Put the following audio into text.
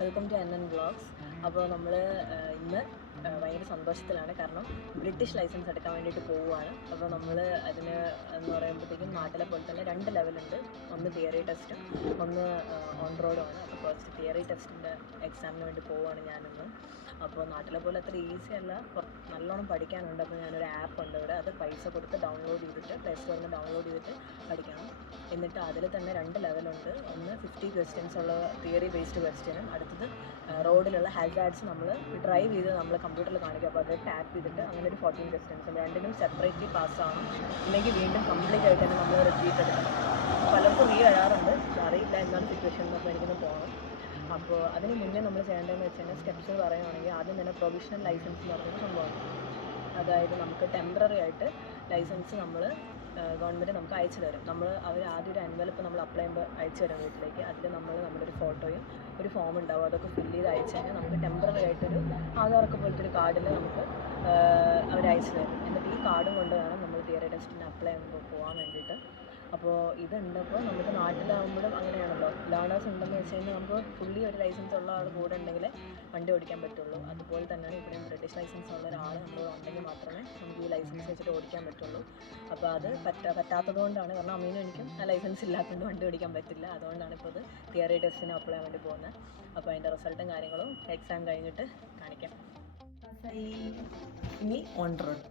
Welcome to NN vlogs. അപ്പോൾ നമ്മൾ ഇന്ന് ഭയങ്കര സന്തോഷത്തിലാണ്, കാരണം ബ്രിട്ടീഷ് ലൈസൻസ് എടുക്കാൻ വേണ്ടിയിട്ട് പോവുകയാണ്. അപ്പോൾ നമ്മൾ അതിന് എന്ന് പറയുമ്പോഴത്തേക്കും നാട്ടിലെ പോലെ തന്നെ 2 ലെവലുണ്ട്. ഒന്ന് തിയറി ടെസ്റ്റും ഒന്ന് ഓൺ റോഡുമാണ്. അപ്പോൾ ഫസ്റ്റ് തിയറി ടെസ്റ്റിൻ്റെ എക്സാമിന് വേണ്ടി പോവുകയാണ് ഞാനിന്ന്. അപ്പോൾ നാട്ടിലെ പോലെ അത്ര ഈസി അല്ല, നല്ലോണം പഠിക്കാനുണ്ട്. അപ്പോൾ ഞാനൊരു ആപ്പ് ഉണ്ട് ഇവിടെ, അത് പൈസ കൊടുത്ത് ഡൗൺലോഡ് ചെയ്തിട്ട് പ്ലേ സ്റ്റോറിൽ നിന്ന് ഡൗൺലോഡ് ചെയ്തിട്ട് പഠിക്കണം. എന്നിട്ട് അതിൽ തന്നെ 2 ലെവലുണ്ട്. ഒന്ന് 50 ക്വസ്റ്റ്യൻസ് ഉള്ള തിയറി ബേസ്ഡ് ക്വസ്റ്റ്യനും, അടുത്തത് റോഡിലുള്ള ഹാസാർഡ്സ് നമ്മൾ ഡ്രൈവ് ചെയ്ത് നമ്മൾ കമ്പ്യൂട്ടറിൽ കാണിക്കും. അപ്പോൾ അത് ടാപ്പ് ചെയ്തിട്ട് അങ്ങനെ ഒരു 14 ക്വസ്റ്റ്യൻസ് ഉണ്ട്. രണ്ടിനും സെപ്പറേറ്റ്ലി പാസ്സാവണം, ഇല്ലെങ്കിൽ വീണ്ടും കംപ്ലീറ്റ് ആയിട്ട് തന്നെ നമ്മൾ റിപ്പീറ്റ് എടുക്കണം. പലർക്കും വരാറുണ്ട്, അറിയില്ല എന്താണ് സിറ്റുവേഷൻ എന്നൊക്കെ എനിക്കൊന്ന് പോകണം. അപ്പോൾ അതിന് മുന്നേ നമ്മൾ ചെയ്യേണ്ടതെന്ന് വെച്ച് കഴിഞ്ഞാൽ സ്റ്റെപ്സ് പറയുകയാണെങ്കിൽ ആദ്യം തന്നെ പ്രൊവിഷണൽ ലൈസൻസ് എന്ന് പറയുന്ന സംഭവമാണ്. അതായത് നമുക്ക് ടെമ്പററി ആയിട്ട് ലൈസൻസ് നമ്മൾ ഗവൺമെൻറ് നമുക്ക് അയച്ചു തരും. അവർ ആദ്യം ഒരു എൻവലപ്പ് നമ്മൾ അപ്ലൈ ചെയ്യുമ്പോൾ അയച്ചു തരും വീട്ടിലേക്ക്. അതിൽ നമ്മുടെ ഒരു ഫോട്ടോയും ഒരു ഫോം ഉണ്ടാവും, അതൊക്കെ ഫില്ല് ചെയ്ത് അയച്ചു കഴിഞ്ഞാൽ നമുക്ക് ടെമ്പററി ആയിട്ടൊരു ആധാറൊക്കെ പോലത്തെ ഒരു കാർഡിൽ നമുക്ക് അവർ അയച്ചു തരും. എന്നിട്ട് ഈ കാർഡും കൊണ്ട് വേണം നമ്മൾ തിയറി ടെസ്റ്റിന് അപ്ലൈ ചെയ്യുമ്പോൾ പോകാൻ വേണ്ടിയിട്ട്. അപ്പോൾ ഇതുണ്ടപ്പോൾ നമുക്ക് നാട്ടിലാകുമ്പോഴും അങ്ങനെയാണല്ലോ, ലേണേഴ്സ് ഉണ്ടെന്ന് വെച്ച് കഴിഞ്ഞാൽ നമുക്ക് ഫുള്ളി ഒരു ലൈസൻസ് ഉള്ള ആൾ കൂടെ ഉണ്ടെങ്കിൽ വണ്ടി ഓടിക്കാൻ പറ്റുള്ളൂ. അതുപോലെ തന്നെയാണ് ഇവിടെയും ബ്രിട്ടീഷ് ലൈസൻസ് ഉള്ള ഒരാൾ നമ്മൾ ഉണ്ടെങ്കിൽ മാത്രമേ നമുക്ക് ഈ ലൈസൻസ് വെച്ചിട്ട് ഓടിക്കാൻ പറ്റുള്ളൂ. അപ്പോൾ അത് പറ്റാത്തത് കൊണ്ടാണ്, കാരണം അമ്മീനും എനിക്കും ആ ലൈസൻസ് ഇല്ലാത്തതുകൊണ്ട് വണ്ടി ഓടിക്കാൻ പറ്റില്ല. അതുകൊണ്ടാണ് ഇപ്പോൾ ഇത് തിയറി ടെസ്റ്റിന് അപ്ലൈ ചെയ്യാൻ വേണ്ടി പോകുന്നത്. അപ്പോൾ അതിൻ്റെ റിസൾട്ടും കാര്യങ്ങളും എക്സാം കഴിഞ്ഞിട്ട് കാണിക്കാം. ഇനി ഓൺ റോഡ്.